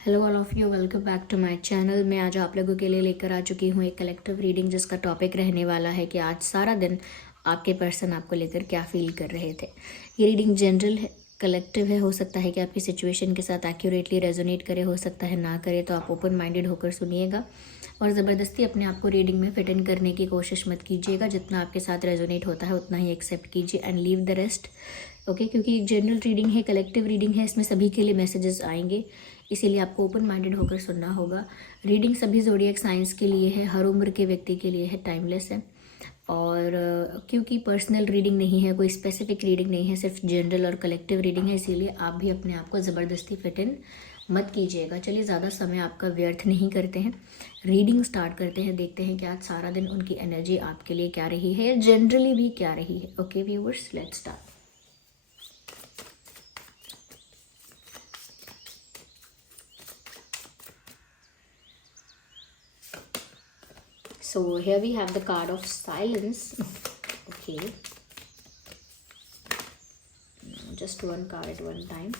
Hello all of you, welcome back to my channel. मैं आज आप लोगों के लिए लेकर आ चुकी हूँ एक कलेक्टिव रीडिंग, जिसका टॉपिक रहने वाला है कि आज सारा दिन आपके पर्सन आपको लेकर क्या फील कर रहे थे। ये रीडिंग जनरल है, कलेक्टिव है। हो सकता है कि आपकी सिचुएशन के साथ एक्यूरेटली रेजोनेट करे, हो सकता है ना करे, तो आप ओपन माइंडेड होकर सुनिएगा और ज़बरदस्ती अपने आप को रीडिंग में फिट इन करने की कोशिश मत कीजिएगा। जितना आपके साथ रेजोनेट होता है उतना ही एक्सेप्ट कीजिए and leave the rest. Okay, क्योंकि एक जनरल रीडिंग है, कलेक्टिव रीडिंग है, इसमें सभी के लिए मैसेजेस आएंगे, इसीलिए आपको ओपन माइंडेड होकर सुनना होगा। रीडिंग सभी ज़ोडिएक साइंस के लिए है, हर उम्र के व्यक्ति के लिए है, टाइमलेस है। और क्योंकि पर्सनल रीडिंग नहीं है, कोई स्पेसिफिक रीडिंग नहीं है, सिर्फ जनरल और कलेक्टिव रीडिंग है, इसीलिए आप भी अपने आप को ज़बरदस्ती फिट इन मत कीजिएगा। चलिए, ज़्यादा समय आपका व्यर्थ नहीं करते हैं, रीडिंग स्टार्ट करते हैं। देखते हैं कि आज सारा दिन उनकी एनर्जी आपके लिए क्या रही है, या जनरली भी क्या रही है। Okay viewers, let's start. So here we have the card of silence. Okay, just one card at one time.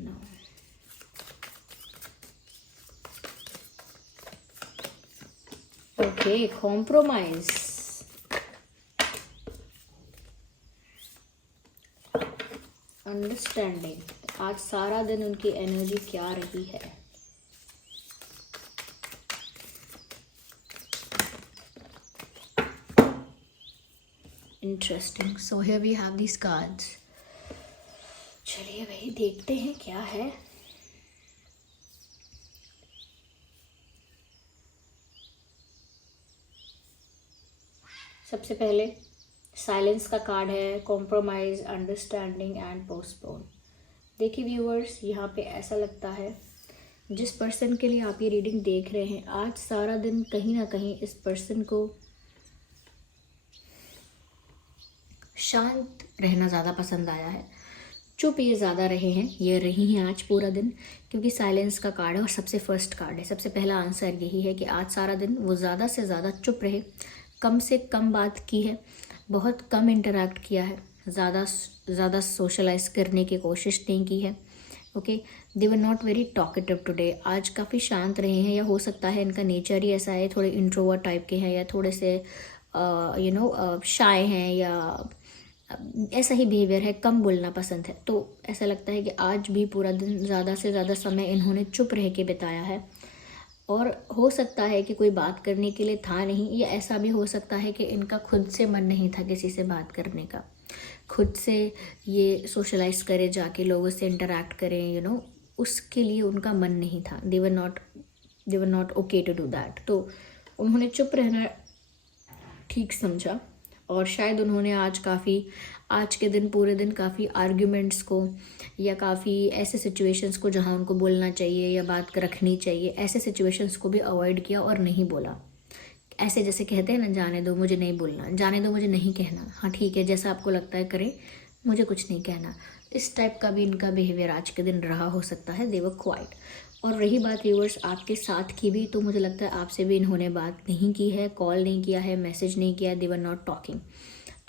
No. Okay, compromise. Understanding. आज सारा दिन उनकी एनर्जी क्या रही है। Interesting. So here we have these cards. चलिए भाई, देखते हैं क्या है। सबसे पहले साइलेंस का कार्ड है, कॉम्प्रोमाइज, अंडरस्टैंडिंग एंड पोस्टपोन। देखिए व्यूअर्स, यहाँ पे ऐसा लगता है जिस पर्सन के लिए आप ये रीडिंग देख रहे हैं, आज सारा दिन कहीं ना कहीं इस पर्सन को शांत रहना ज़्यादा पसंद आया है। चुप ये ज़्यादा रहे हैं, ये रही हैं आज पूरा दिन, क्योंकि साइलेंस का कार्ड है और सबसे फर्स्ट कार्ड है। सबसे पहला आंसर यही है कि आज सारा दिन वो ज़्यादा से ज़्यादा चुप रहे, कम से कम बात की है, बहुत कम इंटरेक्ट किया है, ज़्यादा सोशलाइज करने की कोशिश नहीं की है। Okay, they were not very talkative today. आज काफ़ी शांत रहे हैं, या हो सकता है इनका नेचर ही ऐसा है, थोड़े इंट्रोवर्ट टाइप के हैं, या थोड़े से शाय हैं, या ऐसा ही बिहेवियर है, कम बोलना पसंद है। तो ऐसा लगता है कि आज भी पूरा दिन ज़्यादा से ज़्यादा समय इन्होंने चुप रह के बिताया है। और हो सकता है कि कोई बात करने के लिए था नहीं, या ऐसा भी हो सकता है कि इनका खुद से मन नहीं था किसी से बात करने का, खुद से ये सोशलाइज करे, जाके लोगों से इंटरेक्ट करें, उसके लिए उनका मन नहीं था। They were not okay to do that. तो उन्होंने चुप रहना ठीक समझा, और शायद उन्होंने आज के दिन पूरे दिन काफ़ी आर्ग्यूमेंट्स को, या काफ़ी ऐसे सिचुएशंस को जहां उनको बोलना चाहिए या बात रखनी चाहिए, ऐसे सिचुएशंस को भी अवॉइड किया और नहीं बोला। ऐसे जैसे कहते हैं ना, जाने दो मुझे नहीं बोलना, जाने दो मुझे नहीं कहना, हाँ ठीक है, जैसा आपको लगता है करें, मुझे कुछ नहीं कहना। इस टाइप का भी इनका बिहेवियर आज के दिन रहा हो सकता है। दे वर क्वाइट। और रही बात व्यूअर्स आपके साथ की भी, तो मुझे लगता है आपसे भी इन्होंने बात नहीं की है, कॉल नहीं किया है, मैसेज नहीं किया, दे वर नॉट टॉकिंग।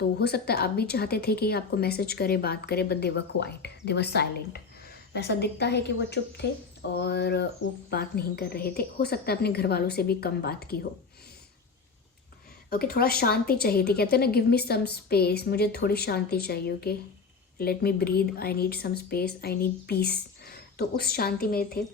तो हो सकता है आप भी चाहते थे कि आपको मैसेज करे, बात करे, but they were quite, they were silent. ऐसा दिखता है कि वो चुप थे और वो बात नहीं कर रहे थे। हो सकता है अपने घर वालों से भी कम बात की हो। ओके, थोड़ा शांति चाहिए थी। कहते हैं ना, गिव मी सम स्पेस, मुझे थोड़ी शांति चाहिए। Okay, let me breathe, I need some space, I need peace. तो उस शांति में थे।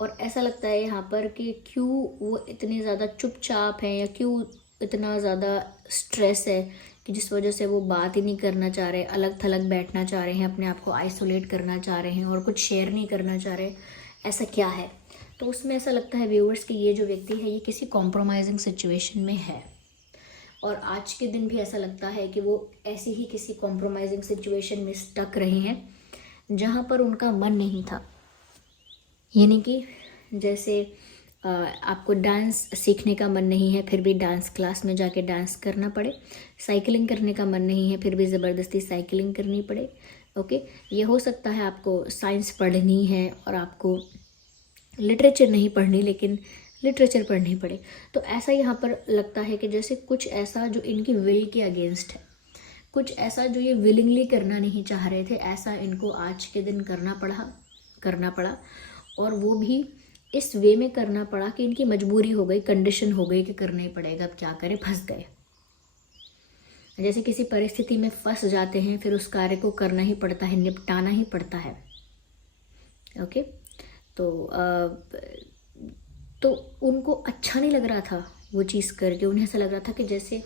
और ऐसा लगता है यहाँ पर कि क्यों वो इतने ज़्यादा चुपचाप हैं, या क्यों इतना ज़्यादा स्ट्रेस है कि जिस वजह से वो बात ही नहीं करना चाह रहे, अलग थलग बैठना चाह रहे हैं, अपने आप को आइसोलेट करना चाह रहे हैं और कुछ शेयर नहीं करना चाह रहे। ऐसा क्या है? तो उसमें ऐसा लगता है व्यूअर्स कि ये जो व्यक्ति है, ये किसी कॉम्प्रोमाइजिंग सिचुएशन में है। और आज के दिन भी ऐसा लगता है कि वो ऐसे ही किसी कॉम्प्रोमाइजिंग सिचुएशन में स्टक रहे हैं जहाँ पर उनका मन नहीं था। यानी कि जैसे आपको डांस सीखने का मन नहीं है, फिर भी डांस क्लास में जाके डांस करना पड़े, साइकिलिंग करने का मन नहीं है, फिर भी ज़बरदस्ती साइकिलिंग करनी पड़े। ओके, ये हो सकता है आपको साइंस पढ़नी है और आपको लिटरेचर नहीं पढ़नी, लेकिन लिटरेचर पढ़नी पड़े। तो ऐसा यहाँ पर लगता है कि जैसे कुछ ऐसा जो इनकी विल के अगेंस्ट है, कुछ ऐसा जो ये विलिंगली करना नहीं चाह रहे थे, ऐसा इनको आज के दिन करना पड़ा। और वो भी इस वे में करना पड़ा कि इनकी मजबूरी हो गई, कंडीशन हो गई कि करना ही पड़ेगा, अब क्या करें, फंस गए। जैसे किसी परिस्थिति में फंस जाते हैं, फिर उस कार्य को करना ही पड़ता है, निपटाना ही पड़ता है। ओके, तो उनको अच्छा नहीं लग रहा था वो चीज़ करके। उन्हें ऐसा लग रहा था कि जैसे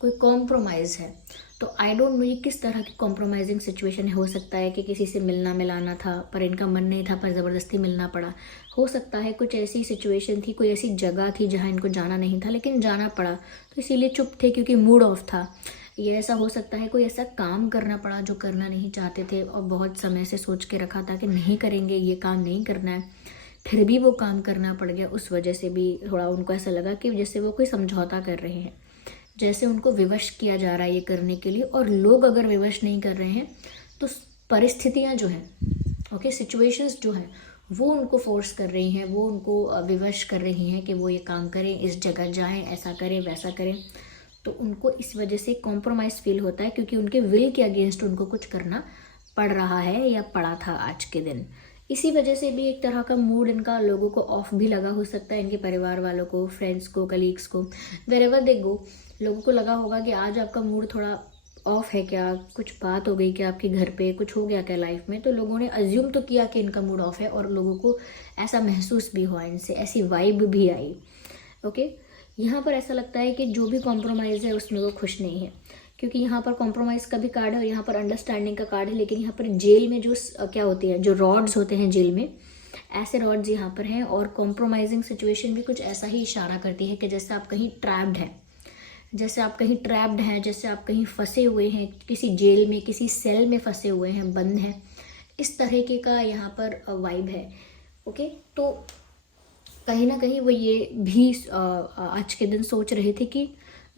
कोई कॉम्प्रोमाइज़ है। तो आई डोंट नो ये किस तरह की कॉम्प्रोमाइजिंग सिचुएशन हो सकता है कि किसी से मिलना मिलाना था पर इनका मन नहीं था, पर ज़बरदस्ती मिलना पड़ा। हो सकता है कुछ ऐसी सिचुएशन थी, कोई ऐसी जगह थी जहाँ इनको जाना नहीं था लेकिन जाना पड़ा, तो इसीलिए चुप थे क्योंकि मूड ऑफ था। ये ऐसा हो सकता है कोई ऐसा काम करना पड़ा जो करना नहीं चाहते थे और बहुत समय से सोच के रखा था कि नहीं करेंगे, ये काम नहीं करना है, फिर भी वो काम करना पड़ गया। उस वजह से भी थोड़ा उनको ऐसा लगा कि जैसे वो कोई समझौता कर रहे हैं, जैसे उनको विवश किया जा रहा है ये करने के लिए। और लोग अगर विवश नहीं कर रहे हैं तो परिस्थितियाँ जो हैं, ओके, सिचुएशंस जो हैं वो उनको फोर्स कर रही हैं, वो उनको विवश कर रही हैं कि वो ये काम करें, इस जगह जाएं, ऐसा करें, वैसा करें। तो उनको इस वजह से कॉम्प्रोमाइज़ फील होता है क्योंकि उनके विल के अगेंस्ट उनको कुछ करना पड़ रहा है या पड़ा था आज के दिन। इसी वजह से भी एक तरह का मूड इनका लोगों को ऑफ भी लगा हो सकता है, इनके परिवार वालों को, फ्रेंड्स को, कलीग्स को, वेरेवर दे गो। लोगों को लगा होगा कि आज आपका मूड थोड़ा ऑफ है क्या, कुछ बात हो गई क्या आपके घर पे, कुछ हो गया क्या लाइफ में। तो लोगों ने अज्यूम तो किया कि इनका मूड ऑफ है और लोगों को ऐसा महसूस भी हुआ, इनसे ऐसी वाइब भी आई। ओके, यहाँ पर ऐसा लगता है कि जो भी कॉम्प्रोमाइज़ है उसमें वो खुश नहीं है, क्योंकि यहाँ पर कॉम्प्रोमाइज़ का भी कार्ड है और यहाँ पर अंडरस्टैंडिंग का कार्ड है। लेकिन यहाँ पर जेल में जो क्या होती है, जो रॉड्स होते हैं जेल में, ऐसे रॉड्स यहाँ पर हैं। और कॉम्प्रोमाइजिंग सिचुएशन भी कुछ ऐसा ही इशारा करती है कि जैसे आप कहीं ट्रैप्ड हैं, जैसे आप कहीं ट्रैप्ड हैं, जैसे आप कहीं फंसे हुए हैं, किसी जेल में, किसी सेल में फंसे हुए हैं, बंद हैं, इस तरीके का यहाँ पर वाइब है। ओके, तो कहीं ना कहीं वो ये भी आज के दिन सोच रहे थे कि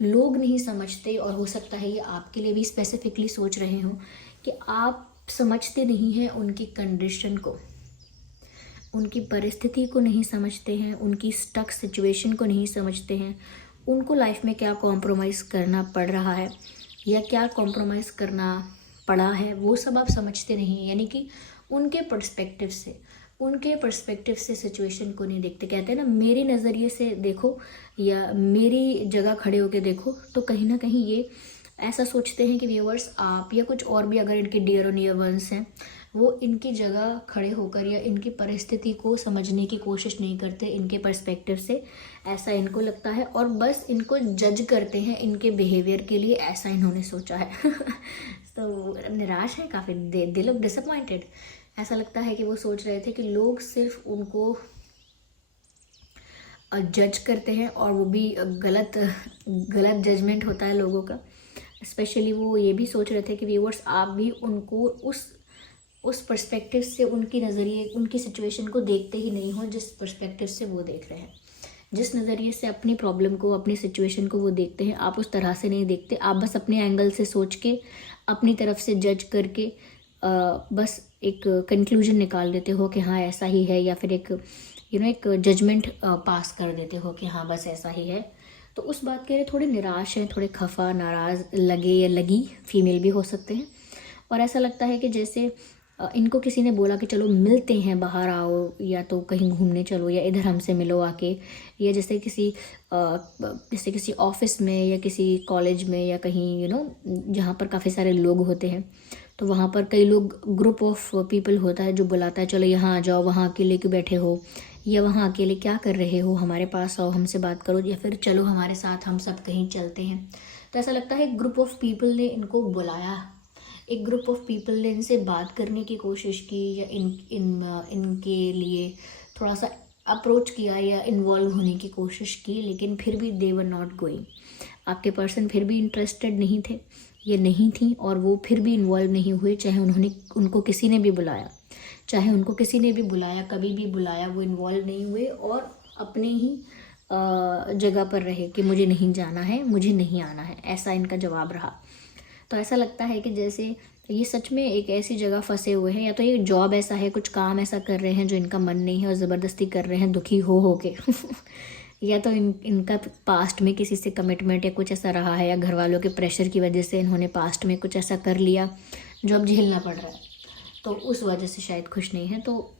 लोग नहीं समझते, और हो सकता है ये आपके लिए भी स्पेसिफिकली सोच रहे हों कि आप समझते नहीं हैं उनकी कंडीशन को, उनकी परिस्थिति को नहीं समझते हैं, उनकी स्टक सिचुएशन को नहीं समझते हैं, उनको लाइफ में क्या कॉम्प्रोमाइज़ करना पड़ रहा है या क्या कॉम्प्रोमाइज़ करना पड़ा है, वो सब आप समझते नहीं हैं। यानी कि उनके पर्सपेक्टिव से सिचुएशन को नहीं देखते। कहते हैं ना, मेरे नज़रिए से देखो या मेरी जगह खड़े होकर देखो। तो कहीं ना कहीं ये ऐसा सोचते हैं कि व्यूअर्स, आप या कुछ और भी अगर इनके डियर और नियर वंस हैं, वो इनकी जगह खड़े होकर या इनकी परिस्थिति को समझने की कोशिश नहीं करते इनके पर्सपेक्टिव से, ऐसा इनको लगता है। और बस इनको जज करते हैं इनके बिहेवियर के लिए, ऐसा इन्होंने सोचा है। तो निराश है काफ़ी, दे लोग डिसअपॉइंटेड। ऐसा लगता है कि वो सोच रहे थे कि लोग सिर्फ उनको जज करते हैं, और वो भी गलत जजमेंट होता है लोगों का। स्पेशली वो ये भी सोच रहे थे कि व्यूअर्स, आप भी उनको उस पर्सपेक्टिव से, उनकी नज़रिए, उनकी सिचुएशन को देखते ही नहीं हो जिस पर्सपेक्टिव से वो देख रहे हैं। जिस नज़रिए से अपनी प्रॉब्लम को, अपनी सिचुएशन को वो देखते हैं, आप उस तरह से नहीं देखते। आप बस अपने एंगल से सोच के, अपनी तरफ से जज करके बस एक कंक्लूजन निकाल देते हो कि हाँ ऐसा ही है, या फिर एक एक जजमेंट पास कर देते हो कि हाँ बस ऐसा ही है। तो उस बात के लिए थोड़े निराश हैं, थोड़े खफा, नाराज़ लगे या लगी, फीमेल भी हो सकते हैं। और ऐसा लगता है कि जैसे इनको किसी ने बोला कि चलो मिलते हैं, बाहर आओ, या तो कहीं घूमने चलो, या इधर हमसे मिलो आके, या जैसे किसी ऑफिस में या किसी कॉलेज में या कहीं जहाँ पर काफ़ी सारे लोग होते हैं, तो वहाँ पर कई लोग, ग्रुप ऑफ पीपल होता है जो बुलाता है, चलो यहाँ आ जाओ, वहाँ अकेले क्यों बैठे हो, या वहाँ अकेले क्या कर रहे हो, हमारे पास आओ, हमसे बात करो, या फिर चलो हमारे साथ, हम सब कहीं चलते हैं। तो ऐसा लगता है ग्रुप ऑफ पीपल ने इनको बुलाया, एक ग्रुप ऑफ पीपल ने इनसे बात करने की कोशिश की, या इनके लिए थोड़ा सा अप्रोच किया या इन्वॉल्व होने की कोशिश की, लेकिन फिर भी दे वर नॉट गोइंग। आपके पर्सन फिर भी इंटरेस्टेड नहीं थे, ये नहीं थी, और वो फिर भी इन्वॉल्व नहीं हुए, चाहे उनको किसी ने भी बुलाया, कभी भी बुलाया, वो इन्वॉल्व नहीं हुए और अपने ही जगह पर रहे कि मुझे नहीं जाना है, मुझे नहीं आना है, ऐसा इनका जवाब रहा। तो ऐसा लगता है कि जैसे ये सच में एक ऐसी जगह फंसे हुए हैं, या तो ये जॉब ऐसा है, कुछ काम ऐसा कर रहे हैं जो इनका मन नहीं है और ज़बरदस्ती कर रहे हैं दुखी हो के। या तो इनका पास्ट में किसी से कमिटमेंट या कुछ ऐसा रहा है, या घर वालों के प्रेशर की वजह से इन्होंने पास्ट में कुछ ऐसा कर लिया जो अब झेलना पड़ रहा है, तो उस वजह से शायद खुश नहीं है। तो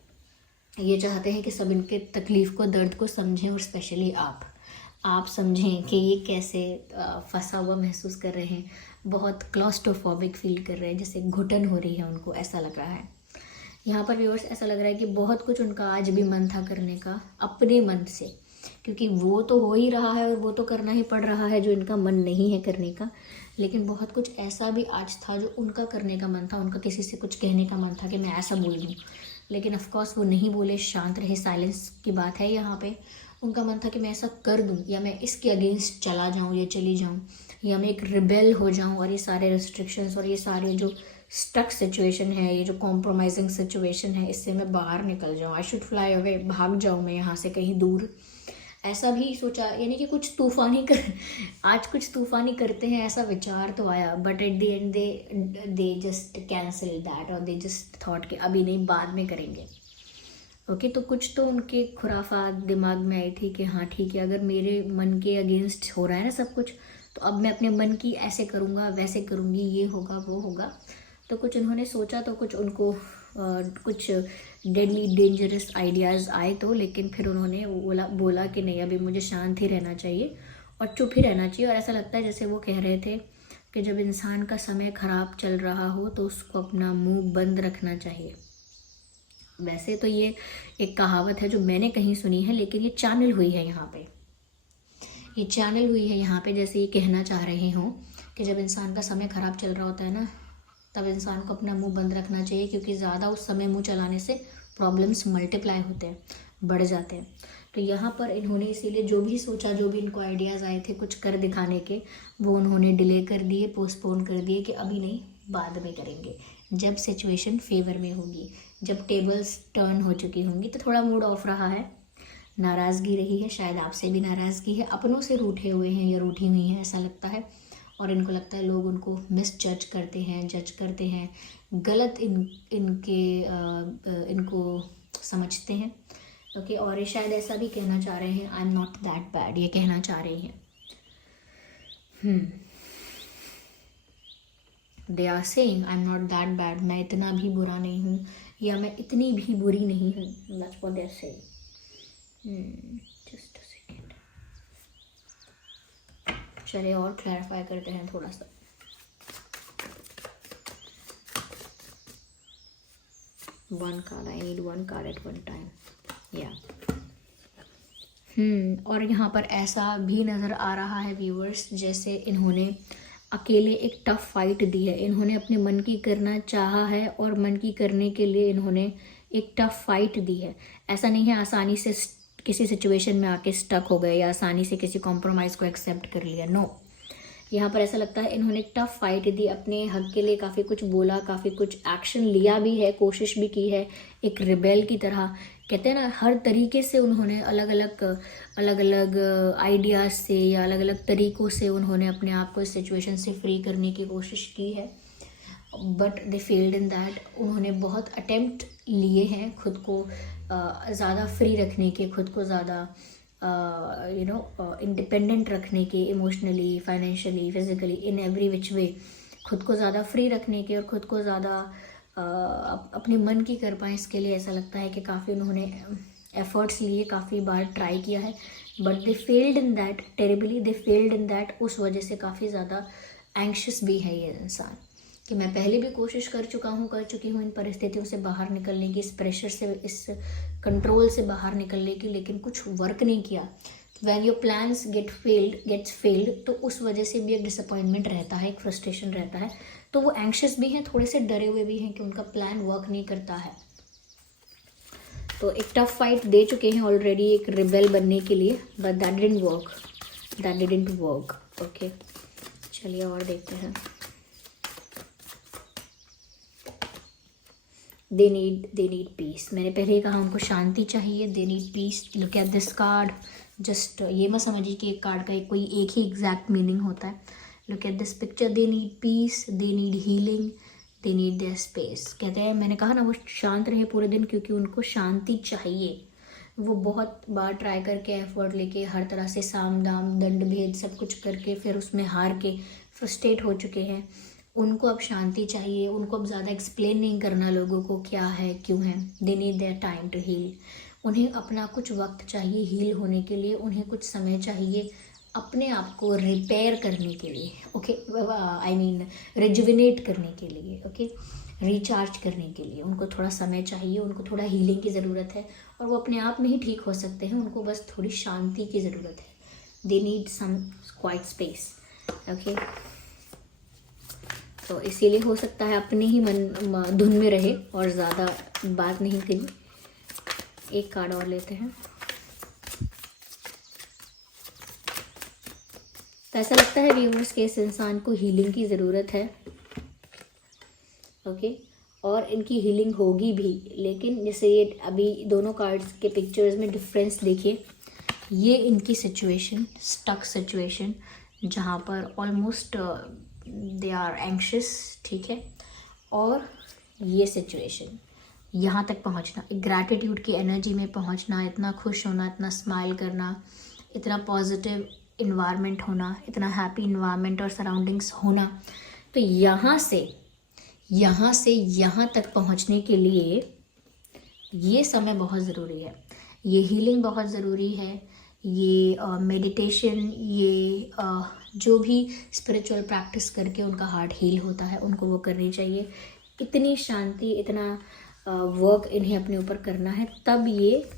ये चाहते हैं कि सब इनके तकलीफ़ को, दर्द को समझें, और स्पेशली आप समझें कि ये कैसे फंसा हुआ महसूस कर रहे हैं, बहुत क्लॉस्ट्रोफोबिक फील कर रहे हैं, जैसे घुटन हो रही है उनको, ऐसा लग रहा है। यहाँ पर व्यूअर्स ऐसा लग रहा है कि बहुत कुछ उनका आज भी मन था करने का अपने मन से, क्योंकि वो तो हो ही रहा है और वो तो करना ही पड़ रहा है जो इनका मन नहीं है करने का, लेकिन बहुत कुछ ऐसा भी आज था जो उनका करने का मन था, उनका किसी से कुछ कहने का मन था कि मैं ऐसा बोल दूँ, लेकिन ऑफकोर्स वो नहीं बोले, शांत रहे, साइलेंस की बात है यहाँ पे। उनका मन था कि मैं ऐसा कर दूँ, या मैं इसके अगेंस्ट चला जाऊँ या चली जाऊँ, या मैं एक रिबेल हो जाऊँ और ये सारे रिस्ट्रिक्शंस और ये सारे जो स्टक सिचुएशन है, ये जो कॉम्प्रोमाइजिंग सिचुएशन है, इससे मैं बाहर निकल जाऊँ, आई शुड फ्लाई अवे, भाग जाऊँ मैं यहाँ से कहीं दूर, ऐसा भी सोचा। यानी कि कुछ तूफ़ानी आज कुछ तूफ़ानी करते हैं ऐसा विचार तो आया, but at the and they just cancel that, और दे जस्ट थॉट कि अभी नहीं, बाद में करेंगे। ओके, तो कुछ तो उनके खुराफात दिमाग में आई थी कि हाँ ठीक है, अगर मेरे मन के अगेंस्ट हो रहा है ना सब कुछ, तो अब मैं अपने मन की ऐसे करूँगा, वैसे करूँगी, ये होगा वो होगा। तो कुछ उन्होंने सोचा, तो कुछ उनको कुछ डेडली डेंजरस आइडियाज़ आए, तो लेकिन फिर उन्होंने बोला कि नहीं, अभी मुझे शांत ही रहना चाहिए और चुप ही रहना चाहिए। और ऐसा लगता है जैसे वो कह रहे थे कि जब इंसान का समय ख़राब चल रहा हो तो उसको अपना मुंह बंद रखना चाहिए। वैसे तो ये एक कहावत है जो मैंने कहीं सुनी है, लेकिन ये चैनल हुई है यहाँ पे, ये चैनल हुई है यहाँ पे, जैसे ये कहना चाह रहे हों कि जब इंसान का समय ख़राब चल रहा होता है ना, तब इंसान को अपना मुंह बंद रखना चाहिए, क्योंकि ज़्यादा उस समय मुंह चलाने से प्रॉब्लम्स मल्टीप्लाई होते हैं, बढ़ जाते हैं। तो यहाँ पर इन्होंने इसीलिए जो भी सोचा, जो भी इनको आइडियाज़ आए थे कुछ कर दिखाने के, वो उन्होंने डिले कर दिए, पोस्टपोन कर दिए कि अभी नहीं, बाद में करेंगे, जब सिचुएशन फेवर में होगी, जब टेबल्स टर्न हो चुकी होंगी। तो थोड़ा मूड ऑफ रहा है, नाराज़गी रही है, शायद आपसे भी नाराज़गी है, अपनों से रूठे हुए हैं या रूठी हुई हैं, ऐसा लगता है। और इनको लगता है लोग उनको मिस जज करते हैं, गलत इनको समझते हैं। ओके, और ये शायद ऐसा भी कहना चाह रहे हैं, I am not that bad, ये कहना चाह रहे हैं। They are saying I am not that bad, मैं इतना भी बुरा नहीं हूँ, या मैं इतनी भी बुरी नहीं हूँ, that's what they are saying. Just a second, चलिए और क्लैरिफाई करते हैं थोड़ा सा। One card, I need one card at one time, या और यहाँ पर ऐसा भी नज़र आ रहा है व्यूअर्स, जैसे इन्होंने अकेले एक टफ फाइट दी है, इन्होंने अपने मन की करना चाहा है और मन की करने के लिए इन्होंने एक टफ फाइट दी है। ऐसा नहीं है आसानी से किसी सिचुएशन में आके स्टक हो गए या आसानी से किसी कॉम्प्रोमाइज़ को एक्सेप्ट कर लिया, नो। यहाँ पर ऐसा लगता है इन्होंने टफ फाइट दी, अपने हक के लिए काफ़ी कुछ बोला, काफ़ी कुछ एक्शन लिया भी है, कोशिश भी की है, एक रिबेल की तरह, कहते हैं ना, हर तरीके से उन्होंने अलग अलग आइडियाज़ से या अलग अलग तरीक़ों से उन्होंने अपने आप को इस सिचुएशन से फ्री करने की कोशिश की है, but they failed in that. उन्होंने बहुत अटेम्प्ट लिए हैं खुद को ज़्यादा फ्री रखने के, खुद को ज़्यादा इंडिपेंडेंट रखने के, emotionally, financially, physically, in every which way, खुद को ज़्यादा फ्री रखने के और ख़ुद को ज़्यादा अपने मन की कर पाएँ, इसके लिए ऐसा लगता है कि काफ़ी उन्होंने एफ़र्ट्स लिए, काफ़ी बार ट्राई किया है, but they failed in that terribly, they failed in that. उस वजह से काफ़ी ज़्यादा एंग्शियस भी है ये इंसान कि मैं पहले भी कोशिश कर चुकी हूँ इन परिस्थितियों से बाहर निकलने की, इस प्रेशर से, इस कंट्रोल से बाहर निकलने की, लेकिन कुछ वर्क नहीं किया। When your plans gets failed, तो उस वजह से भी एक डिसअपॉइंटमेंट रहता है, एक फ्रस्ट्रेशन रहता है। तो वो एंग्शियस भी हैं, थोड़े से डरे हुए भी हैं कि उनका प्लान वर्क नहीं करता है। तो एक टफ फाइट दे चुके हैं ऑलरेडी एक रिबेल बनने के लिए, but that didn't work. Okay, चलिए और देखते हैं। दे नीड पीस, मैंने पहले ही कहा उनको शांति चाहिए, दे need piece. Look at this card, just ये मत समझिए कि एक कार्ड का कोई एक ही एग्जैक्ट मीनिंग होता है। Look at this picture, they need peace, they need healing, they need their space. कहते हैं, मैंने कहा ना, वो शांत रहे पूरे दिन क्योंकि उनको शांति चाहिए, वो बहुत बार ट्राई करके एफर्ट लेके हर तरह से साम दाम दंड भेद सब कुछ करके फिर उसमें हार के फ्रस्ट्रेट हो चुके हैं। उनको अब शांति चाहिए, उनको अब ज़्यादा एक्सप्लेन नहीं करना लोगों को क्या है क्यों है। They need their time to heal. उन्हें अपना कुछ वक्त चाहिए हील होने के लिए, उन्हें कुछ समय चाहिए अपने आप को रिपेयर करने के लिए, ओके, आई मीन रिजुविनेट करने के लिए, ओके, रिचार्ज करने के लिए उनको थोड़ा समय चाहिए, उनको थोड़ा हीलिंग की ज़रूरत है। और वो अपने आप में ही ठीक हो सकते हैं, उनको बस थोड़ी शांति की ज़रूरत है। They need some quiet space, okay. तो इसीलिए हो सकता है अपने ही मन धुन में रहे और ज़्यादा बात नहीं करी। एक कार्ड और लेते हैं। तो ऐसा लगता है व्यूअर्स के इस इंसान को हीलिंग की ज़रूरत है, ओके, और इनकी हीलिंग होगी भी। लेकिन जैसे ये अभी दोनों कार्ड्स के पिक्चर्स में डिफरेंस देखिए, ये इनकी सिचुएशन, स्टक सिचुएशन, जहाँ पर ऑलमोस्ट दे आर एंग्शियस, ठीक है, और ये सिचुएशन यहाँ तक पहुँचना, एक ग्रैटिट्यूड की एनर्जी में पहुँचना, इतना खुश होना, इतना स्माइल करना, इतना पॉजिटिव इन्वायरमेंट होना, इतना हैप्पी इन्वायरमेंट और सराउंडिंग्स होना। तो यहाँ से यहाँ तक पहुँचने के लिए ये समय बहुत ज़रूरी है, ये हीलिंग बहुत ज़रूरी है, ये मेडिटेशन, ये जो भी स्पिरिचुअल प्रैक्टिस करके उनका हार्ट हील होता है उनको वो करनी चाहिए। इतनी शांति, इतना वर्क इन्हें अपने ऊपर करना है, तब ये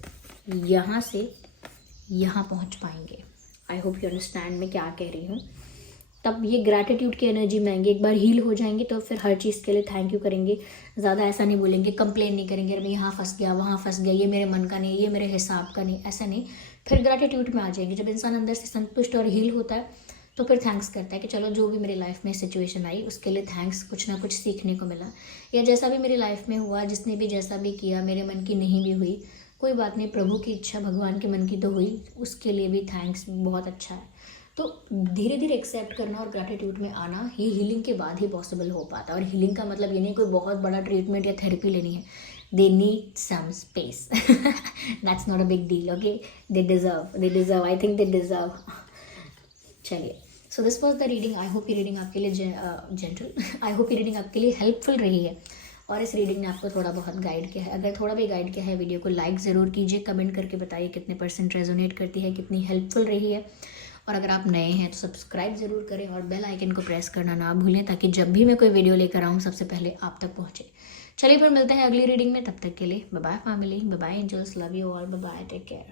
यहाँ से यहाँ पहुँच पाएंगे। आई होप यू अंडरस्टैंड मैं क्या कह रही हूँ। तब ये ग्रैटिट्यूड की एनर्जी में आएंगे। एक बार हील हो जाएंगे तो फिर हर चीज़ के लिए थैंक यू करेंगे। ज़्यादा ऐसा नहीं बोलेंगे, कंप्लेन नहीं करेंगे, मैं यहाँ फंस गया, वहाँ फंस गया, ये मेरे मन का नहीं, ये मेरे हिसाब का नहीं, ऐसा नहीं। फिर ग्रैटिट्यूड में आ जाएंगे। जब इंसान अंदर से संतुष्ट और हील होता है तो फिर थैंक्स करता है कि चलो जो भी मेरी लाइफ में सिचुएशन आई उसके लिए थैंक्स, कुछ ना कुछ सीखने को मिला, या जैसा भी मेरी लाइफ में हुआ, जिसने भी जैसा भी किया, मेरे मन की नहीं भी हुई, कोई बात नहीं, प्रभु की इच्छा, भगवान के मन की तो हुई, उसके लिए भी थैंक्स, बहुत अच्छा है। तो धीरे धीरे एक्सेप्ट करना और ग्रैटिट्यूड में आना ये हीलिंग के बाद ही पॉसिबल हो पाता है। और हीलिंग का मतलब ये नहीं कोई बहुत बड़ा ट्रीटमेंट या थेरेपी लेनी है। They need some space, that's not a big deal, okay, they deserve, I think they deserve. चलिए, so this was the reading. I hope ये रीडिंग आपके लिए जेंटल, आई होप ये रीडिंग आपके लिए हेल्पफुल रही है और इस रीडिंग ने आपको थोड़ा बहुत गाइड किया है। अगर थोड़ा भी गाइड किया है, वीडियो को लाइक ज़रूर कीजिए, कमेंट करके बताइए कितने % रेजोनेट करती है, कितनी हेल्पफुल रही है। और अगर आप नए हैं तो सब्सक्राइब ज़रूर करें और बेल आइकन को प्रेस करना ना भूलें, ताकि जब भी मैं कोई वीडियो लेकर आऊँ सबसे पहले आप तक पहुँचे। चलिए फिर मिलते हैं अगली रीडिंग में, तब तक के लिए bye bye family, bye bye angels, love you all, bye bye, take care.